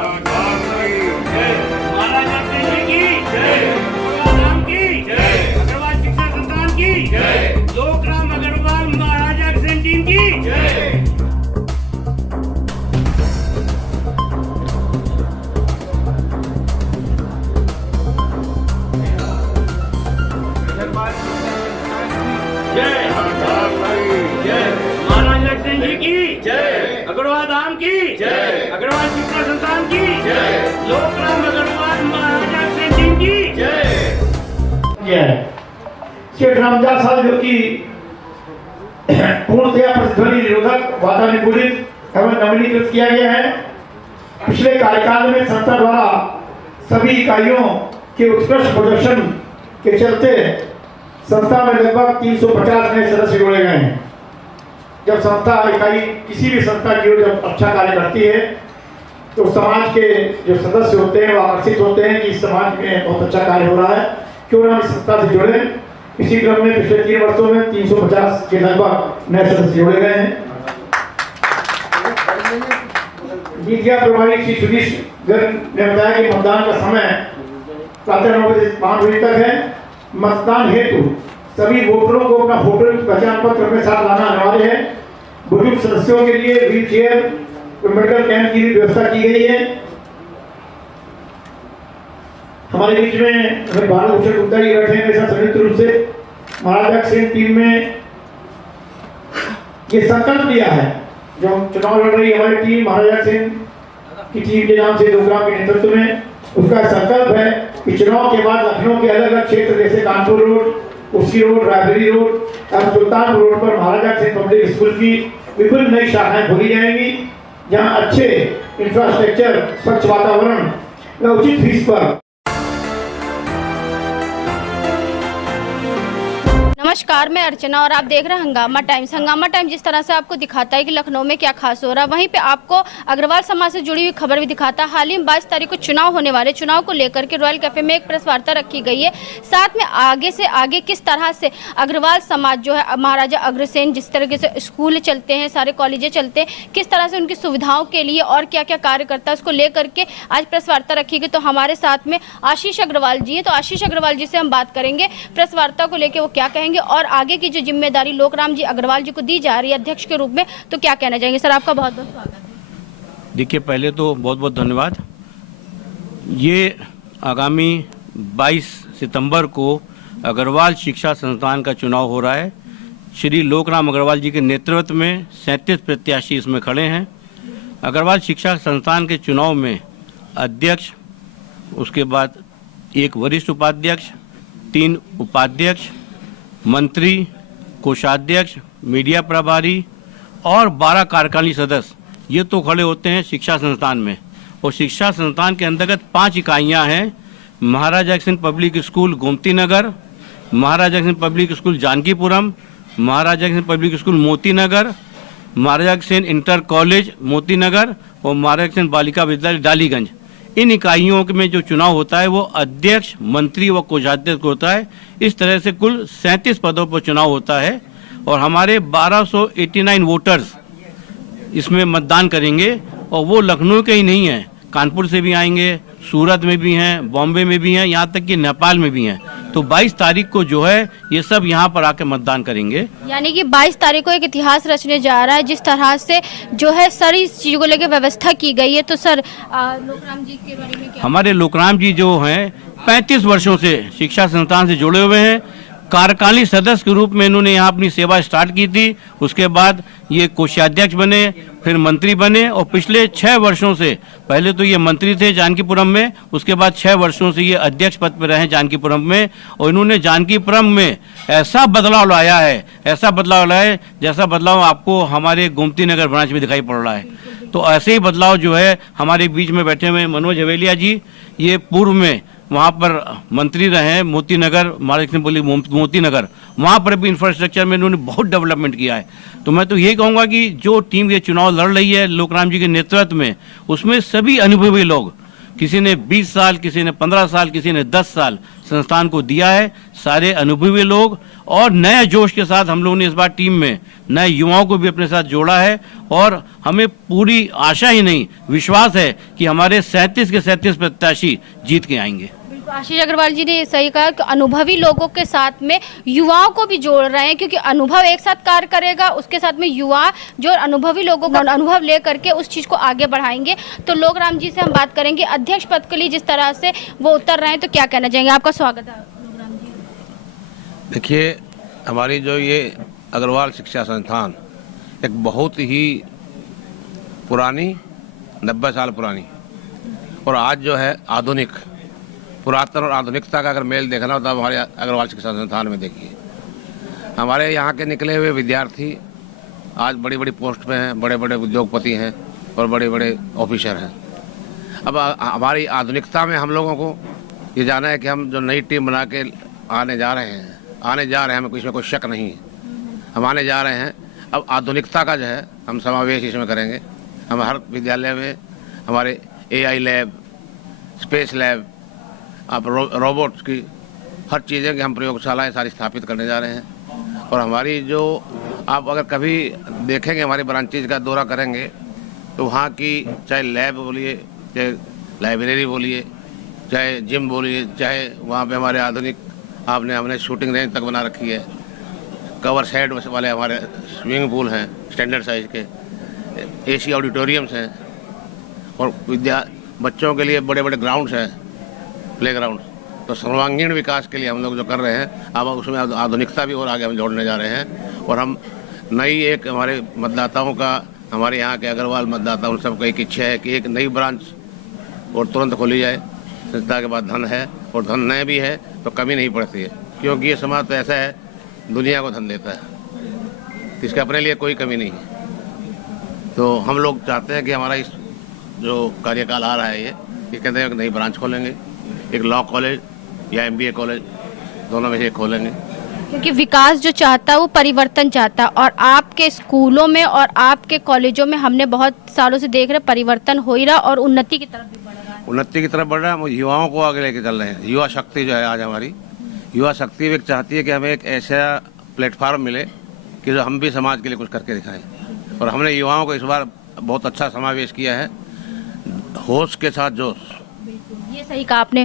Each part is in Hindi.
महाराजा अग्रसेन जी की जय, राम की जय, अग्रवाल शिक्षा संस्थान की जय, लोकराम अग्रवाल महाराजा अग्रसेन टीम की जय। जय जय महाराजा अग्रसेन जी की जय, अग्रवाल धाम की जय, अग्रवाल शिक्षा संस्थान की जय, लोकराम अग्रवाल महाराजा अग्रसेन टीम की जय। श्री रामदास साहब जो कि पूर्णतया प्रतिध्वनि निरोधक वातानुकूलित एवं नवीनीकृत किया गया है। पिछले कार्यकाल में संस्था द्वारा सभी इकाइयों के उत्कृष्ट प्रदर्शन के चलते संस्था में लगभग 350 नए सदस्य जोड़े गए हैं। जब संस्था इकाई किसी भी संस्था की ओर जब अच्छा कार्य करती है तो समाज के जो सदस्य होते हैं वो आकर्षित होते हैं कि इस समाज में बहुत अच्छा कार्य हो रहा है, क्यों ना इस संस्था से जुड़े। इसी क्रम में पिछले 3 वर्षों में 350 के लगभग नए सदस्य जोड़े गए हैं। मीडिया प्रभारी श्री सुधीश गर्ग ने बताया कि मतदान का समय प्रातः 9 बजे से 5 बजे तक है। मतदान हेतु सभी वोटरों को अपना वोटर पहचान पत्र अपने साथ लाना अनिवार्य है। बुजुर्ग सदस्यों के लिए व्हील चेयर मेडिकल कैंप की भी व्यवस्था की गई है। हमारे बीच में भारत भूषण गुप्ता जी बैठे हैं, मेरे साथ संयुक्त रूप से महाराजा अग्रसेन टीम में ये संकल्प लिया है। जो चुनाव लड़ रही हमारी टीम महाराजा अग्रसेन की टीम के नाम से लोकराम के नेतृत्व में, उसका संकल्प है कि चुनाव के बाद लखनऊ के अलग अलग क्षेत्र जैसे कानपुर रोड, उसी रोड, रायबरेली रोड और सुल्तानपुर रोड पर महाराजा अग्रसेन पब्लिक स्कूल की विभिन्न नई शाखाएं खोली जाएंगी, जहां अच्छे इंफ्रास्ट्रक्चर, स्वच्छ वातावरण व उचित फीस पर। नमस्कार, मैं अर्चना और आप देख रहे हैं हंगामा टाइम्स। हंगामा टाइम्स जिस तरह से आपको दिखाता है कि लखनऊ में क्या खास हो रहा है, वहीं पे आपको अग्रवाल समाज से जुड़ी हुई खबर भी दिखाता है। हाल ही में 22 तारीख को चुनाव होने वाले, चुनाव को लेकर के रॉयल कैफे में एक प्रेस वार्ता रखी गई है। साथ में आगे से आगे किस तरह से अग्रवाल समाज जो है, महाराजा अग्रसेन जिस तरीके से स्कूल चलते हैं, सारे कॉलेजें चलते हैं, किस तरह से उनकी सुविधाओं के लिए और क्या क्या कार्य करता है, उसको लेकर के आज प्रेस वार्ता रखी गई। तो हमारे साथ में आशीष अग्रवाल जी है, तो आशीष अग्रवाल जी से हम बात करेंगे प्रेस वार्ता को लेकर, वो क्या कहेंगे और आगे की जो जिम्मेदारी लोकराम जी अग्रवाल जी को दी जा रही है अध्यक्ष के रूप में, तो क्या कहना चाहेंगे। सर, आपका बहुत बहुत स्वागत है। देखिए, पहले तो बहुत बहुत धन्यवाद। ये आगामी 22 सितंबर को अग्रवाल शिक्षा संस्थान का चुनाव हो रहा है। श्री लोकराम अग्रवाल जी के नेतृत्व में 37 प्रत्याशी इसमें खड़े हैं। अग्रवाल शिक्षा संस्थान के चुनाव में अध्यक्ष, उसके बाद एक वरिष्ठ उपाध्यक्ष, 3 उपाध्यक्ष, मंत्री, कोषाध्यक्ष, मीडिया प्रभारी और 12 कार्यकारिणी सदस्य, ये तो खड़े होते हैं शिक्षा संस्थान में। और शिक्षा संस्थान के अंतर्गत 5 इकाइयाँ हैं। Maharaja Agrasen public school Gomti Nagar, Maharaja Agrasen public school Jankipuram, Maharaja Agrasen public school Moti Nagar, Maharaja Agrasen inter college Moti Nagar और महाराजा अग्रसेन बालिका विद्यालय डालीगंज। इन इकाइयों में जो चुनाव होता है वो अध्यक्ष, मंत्री व कोषाध्यक्ष होता है। इस तरह से कुल 37 पदों पर चुनाव होता है और हमारे 1289 वोटर्स इसमें मतदान करेंगे। और वो लखनऊ के ही नहीं हैं, कानपुर से भी आएंगे, सूरत में भी हैं, बॉम्बे में भी हैं, यहाँ तक कि नेपाल में भी हैं। तो 22 तारीख को जो है ये सब यहाँ पर आके मतदान करेंगे। यानी कि 22 तारीख को एक इतिहास रचने जा रहा है, जिस तरह से जो है सारी चीज़ों को लेकर व्यवस्था की गई है। तो सर, लोकराम जी के बारे में क्या? हमारे लोकराम जी जो हैं 35 वर्षों से शिक्षा संस्थान से जुड़े हुए हैं। कार्यकारिणी सदस्य के रूप में इन्होंने यहाँ अपनी सेवा स्टार्ट की थी। उसके बाद ये कोषाध्यक्ष बने, फिर मंत्री बने और पिछले 6 वर्षों से, पहले तो ये मंत्री थे जानकीपुरम में, उसके बाद 6 वर्षों से ये अध्यक्ष पद पर रहे जानकीपुरम में। और इन्होंने जानकीपुरम में ऐसा बदलाव लाया है, ऐसा बदलाव लाया है जैसा बदलाव आपको हमारे गोमती नगर ब्रांच में दिखाई पड़ रहा है। तो ऐसे ही बदलाव जो है हमारे बीच में बैठे हुए मनोज हवेलिया जी, ये पूर्व में वहाँ पर मंत्री रहे हैं मोती नगर, मोती नगर, वहाँ पर भी इंफ्रास्ट्रक्चर में इन्होंने बहुत डेवलपमेंट किया है। तो मैं तो ये कहूँगा कि जो टीम ये चुनाव लड़ रही है लोकराम जी के नेतृत्व में, उसमें सभी अनुभवी लोग, किसी ने 20 साल, किसी ने 15 साल, किसी ने 10 साल संस्थान को दिया है, सारे अनुभवी लोग और नए जोश के साथ हम लोगों ने इस बार टीम में नए युवाओं को भी अपने साथ जोड़ा है और हमें पूरी आशा ही नहीं विश्वास है कि हमारे 37 के 37 प्रत्याशी जीत के आएंगे। आशीष अग्रवाल जी ने सही कहा कि अनुभवी लोगों के साथ में युवाओं को भी जोड़ रहे हैं, क्योंकि अनुभव एक साथ कार्य करेगा, उसके साथ में युवा जो अनुभवी लोगों का अनुभव ले करके उस चीज को आगे बढ़ाएंगे। तो लोकराम जी से हम बात करेंगे, अध्यक्ष पद के लिए जिस तरह से वो उतर रहे हैं, तो क्या कहना चाहेंगे? आपका स्वागत है लोकराम जी। देखिए, हमारी जो ये अग्रवाल शिक्षा संस्थान एक बहुत ही पुरानी 90 साल पुरानी और आज जो है आधुनिक, पुरातन और आधुनिकता का अगर मेल देखना हो तो हमारे अग्रवाल शिक्षा संस्थान में देखिए। हमारे यहाँ के निकले हुए विद्यार्थी आज बड़ी बड़ी पोस्ट पे हैं, बड़े बड़े उद्योगपति हैं और बड़े बड़े ऑफिसर हैं। अब हमारी आधुनिकता में हम लोगों को ये जाना है कि हम जो नई टीम बना के आने जा रहे हैं, हमें इसमें कोई शक नहीं है, हम आने जा रहे हैं। अब आधुनिकता का जो है हम समावेश इसमें करेंगे। हम हर विद्यालय में हमारे AI लैब, स्पेस लैब, आप रोबोट्स की हर चीज़ें की हम प्रयोगशालाएँ सारी स्थापित करने जा रहे हैं। और हमारी जो आप अगर कभी देखेंगे, हमारी ब्रांचेज का दौरा करेंगे तो वहाँ की चाहे लैब बोलिए, चाहे लाइब्रेरी बोलिए, चाहे जिम बोलिए, चाहे वहाँ पे हमारे आधुनिक हमने शूटिंग रेंज तक बना रखी है, कवर सेट वाले हमारे स्विमिंग पूल हैं स्टैंडर्ड साइज के, AC ऑडिटोरियम्स हैं और बच्चों के लिए बड़े बड़े ग्राउंड्स हैं, प्लेग्राउंड। तो सर्वांगीण विकास के लिए हम लोग जो कर रहे हैं, अब उसमें आधुनिकता भी और आगे हम जोड़ने जा रहे हैं। और हम नई एक हमारे मतदाताओं का, हमारे यहाँ के अग्रवाल मतदाता उन सबका एक इच्छा है कि एक नई ब्रांच और तुरंत खोली जाए। संस्था के बाद धन है और धन नए भी है तो कमी नहीं पड़ती है, क्योंकि ये समाज तो ऐसा है दुनिया को धन देता है, इसके अपने लिए कोई कमी नहीं है। तो हम लोग चाहते हैं कि हमारा इस जो कार्यकाल आ रहा है ये कहते हैं एक नई ब्रांच खोलेंगे, एक लॉ कॉलेज या MBA कॉलेज, दोनों में से एक खोलेंगे। क्योंकि विकास जो चाहता है वो परिवर्तन चाहता है, और आपके स्कूलों में और आपके कॉलेजों में हमने बहुत सालों से देख रहे परिवर्तन हो ही रहा और उन्नति की तरफ भी बढ़ रहा है। उन्नति की तरफ बढ़ रहा है, हम युवाओं को आगे लेके चल रहे हैं। युवा शक्ति जो है आज हमारी युवा शक्ति भी चाहती है कि हमें एक ऐसा प्लेटफार्म मिले कि जो हम भी समाज के लिए कुछ करके दिखाएं। और हमने युवाओं को इस बार बहुत अच्छा समावेश किया है, होश के साथ जोश। ये सही कहा आपने,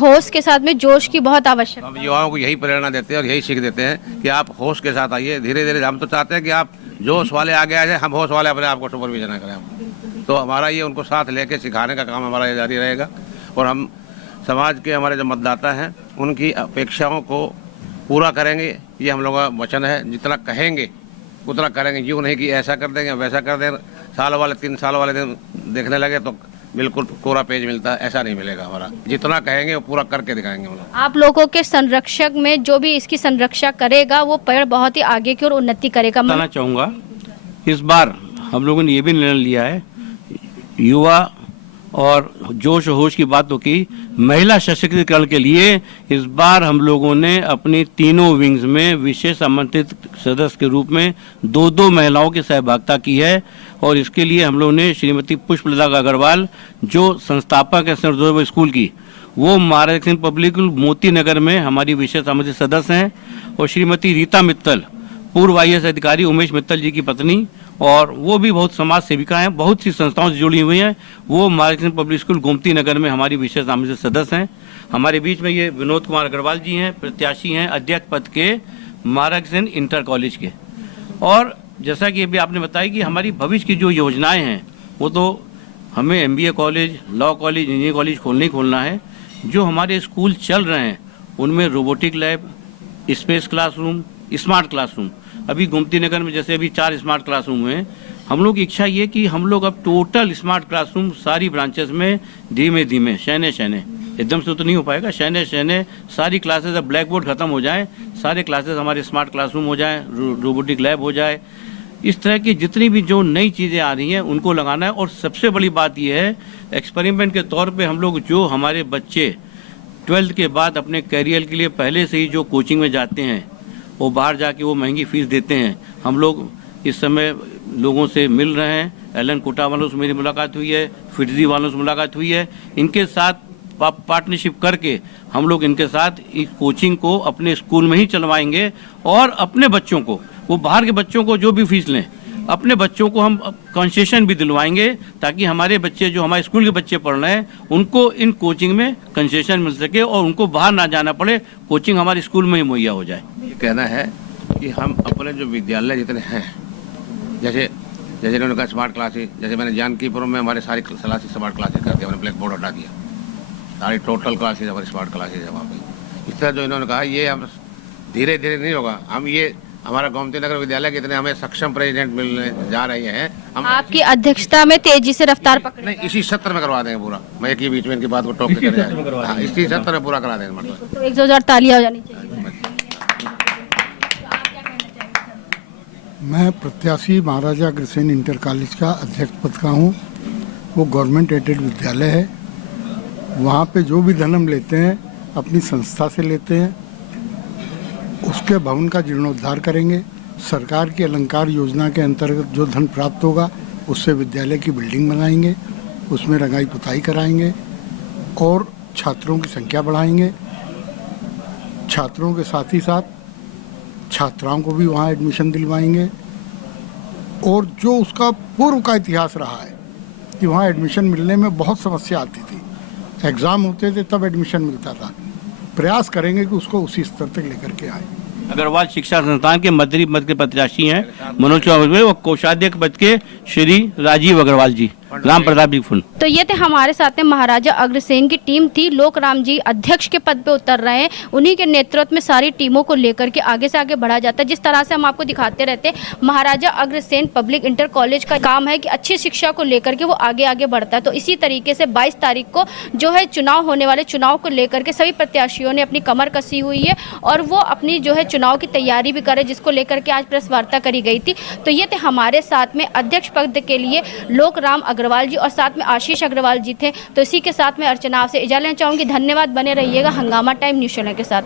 होश के साथ में जोश की बहुत आवश्यकता है। हम युवाओं को यही प्रेरणा देते हैं और यही सीख देते हैं कि आप होश के साथ आइए। धीरे धीरे हम तो चाहते हैं कि आप जोश वाले आगे आ जाए, हम होश वाले अपने आप को सुपरविजन करें। तो हमारा ये उनको साथ लेके सिखाने का काम हमारा जारी रहेगा। और हम समाज के हमारे जो मतदाता हैं उनकी अपेक्षाओं को पूरा करेंगे, ये हम लोगों का वचन है। जितना कहेंगे उतना करेंगे, यूँ नहीं कि ऐसा कर देंगे वैसा कर देंगे, साल वाले 3 साल वाले दिन देखने लगे तो बिल्कुल कोरा पेज मिलता है, ऐसा नहीं मिलेगा। हमारा जितना कहेंगे वो पूरा करके दिखाएंगे हम लोग। आप लोगों के संरक्षक में जो भी इसकी संरक्षा करेगा वो पेड़ बहुत ही आगे की ओर उन्नति करेगा। बताना चाहूँगा, इस बार हम लोगों ने ये भी निर्णय लिया है, युवा और जोश होश की बातों की महिला सशक्तिकरण के लिए इस बार हम लोगों ने अपनी तीनों विंग्स में विशेष आमंत्रित सदस्य के रूप में 2 महिलाओं की सहभागिता की है। और इसके लिए हम लोगों ने श्रीमती पुष्पलता अग्रवाल जो संस्थापक है सेंट स्कूल की, वो महाराज सिंह पब्लिक मोती नगर में हमारी विशेष आमंत्रित सदस्य हैं। और श्रीमती रीता मित्तल, पूर्व IAS अधिकारी उमेश मित्तल जी की पत्नी, और वो भी बहुत समाज सेविका हैं, बहुत सी संस्थाओं से जुड़ी हुई हैं। वो महाराज सिंह पब्लिक स्कूल गोमती नगर में हमारी विशेष आमंत्रित सदस्य हैं। हमारे बीच में ये विनोद कुमार अग्रवाल जी हैं, प्रत्याशी हैं अध्यक्ष पद के महाराज सिंह इंटर कॉलेज के। और जैसा कि अभी आपने बताया कि हमारी भविष्य की जो योजनाएं हैं वो तो हमें MBA college, law college, engineering college खोलना है। जो हमारे स्कूल चल रहे हैं उनमें robotic lab, space classroom, smart classroom, अभी गोमती नगर में जैसे अभी 4 स्मार्ट क्लासरूम हैं। हम लोग की इच्छा ये कि हम लोग अब टोटल स्मार्ट क्लासरूम सारी ब्रांचेस में धीमे धीमे शहने एकदम से तो नहीं हो पाएगा, शहने सारी क्लासेस, अब ब्लैक बोर्ड खत्म हो जाए, सारे क्लासेस हमारे स्मार्ट क्लासरूम हो जाए, रोबोटिक लैब हो जाए। इस तरह की जितनी भी जो नई चीज़ें आ रही हैं उनको लगाना है। और सबसे बड़ी बात यह है, एक्सपेरिमेंट के तौर पे हम लोग जो हमारे बच्चे 12th के बाद अपने करियर के लिए पहले से ही जो कोचिंग में जाते हैं, वो बाहर जाके वो महंगी फीस देते हैं। हम लोग इस समय लोगों से मिल रहे हैं, एलन कोटा वालों से मेरी मुलाकात हुई है, फिटजी वालों से मुलाकात हुई है। इनके साथ पार्टनरशिप करके हम लोग इनके साथ इस कोचिंग को अपने स्कूल में ही चलवाएंगे और अपने बच्चों को, वो बाहर के बच्चों को जो भी फीस लें, अपने बच्चों को हम कंसेशन भी दिलवाएंगे ताकि हमारे बच्चे जो हमारे स्कूल के बच्चे पढ़ रहे हैं उनको इन कोचिंग में कंसेशन मिल सके और उनको बाहर ना जाना पड़े, कोचिंग हमारे स्कूल में ही मुहैया हो जाए। ये कहना है कि हम अपने जो विद्यालय जितने हैं, जैसे इन्होंने कहा स्मार्ट क्लासेज, जैसे मैंने जानकीपुर में हमारे सारी क्लासेज स्मार्ट क्लासेज कर दिया, मैंने ब्लैक बोर्ड हटा दिया, सारी टोटल क्लासेज हमारी स्मार्ट क्लासेज है वहाँ पे। इस तरह जो इन्होंने कहा ये हम धीरे धीरे नहीं होगा, हम ये हमारा गोमती नगर विद्यालय के इतने हमें सक्षम प्रेसिडेंट मिलने जा रहे हैं, हम आपकी अध्यक्षता में तेजी से रफ्तार पकड़े। नहीं इसी सत्र में करवा देंगे पूरा, मैं एक ही बीच में इनकी बात को टोक के इसी सत्र में पूरा करा देंगे मतलब। तो 1,000 तालियां हो जानी चाहिए। मैं प्रत्याशी महाराजा अग्रसेन इंटर कॉलेज का अध्यक्ष पद का हूँ। वो गवर्नमेंट एडेड विद्यालय है। वहाँ पे जो भी धन हम लेते हैं अपनी संस्था से लेते हैं, उसके भवन का जीर्णोद्धार करेंगे। सरकार की अलंकार योजना के अंतर्गत जो धन प्राप्त होगा उससे विद्यालय की बिल्डिंग बनाएंगे, उसमें रंगाई पुताई कराएंगे और छात्रों की संख्या बढ़ाएंगे। छात्रों के साथ ही साथ छात्राओं को भी वहाँ एडमिशन दिलवाएंगे। और जो उसका पूर्व का इतिहास रहा है कि वहाँ एडमिशन मिलने में बहुत समस्या आती थी, एग्ज़ाम होते थे तब एडमिशन मिलता था। प्रयास करेंगे कि उसको उसी स्तर तक लेकर के आए। अग्रवाल शिक्षा संस्थान के मंत्री पद के प्रत्याशी हैं मनोज चौहान और कोषाध्यक्ष पद के श्री राजीव अग्रवाल जी, राम प्रताप जी फुल। तो ये थे हमारे साथ में महाराजा अग्रसेन की टीम थी। लोकराम जी अध्यक्ष के पद पे उतर रहे हैं, उन्हीं के नेतृत्व में सारी टीमों को लेकर के आगे से आगे बढ़ा जाता है। जिस तरह से हम आपको दिखाते रहते हैं, Maharaja Agrasen public inter college का काम है कि अच्छी शिक्षा को लेकर के वो आगे आगे बढ़ता है। तो इसी तरीके से 22 तारीख को जो है चुनाव होने वाले, चुनाव को लेकर के सभी प्रत्याशियों ने अपनी कमर कसी हुई है और वो अपनी जो है चुनाव की तैयारी भी करे, जिसको लेकर के आज प्रेस वार्ता करी गई थी। तो ये थे हमारे साथ में अध्यक्ष पद के लिए लोकराम अग्रवाल जी और साथ में आशीष अग्रवाल जी थे। तो इसी के साथ में अर्चना से इजाजत लेना चाहूंगी। धन्यवाद, बने रहिएगा हंगामा टाइम न्यूज़ चैनल के साथ।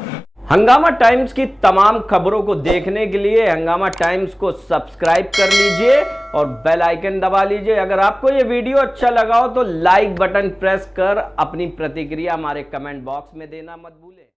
हंगामा टाइम्स की तमाम खबरों को देखने के लिए हंगामा टाइम्स को सब्सक्राइब कर लीजिए और बेल आइकन दबा लीजिए। अगर आपको ये वीडियो अच्छा लगा हो तो लाइक बटन प्रेस कर अपनी प्रतिक्रिया हमारे कमेंट बॉक्स में देना मत भूलें।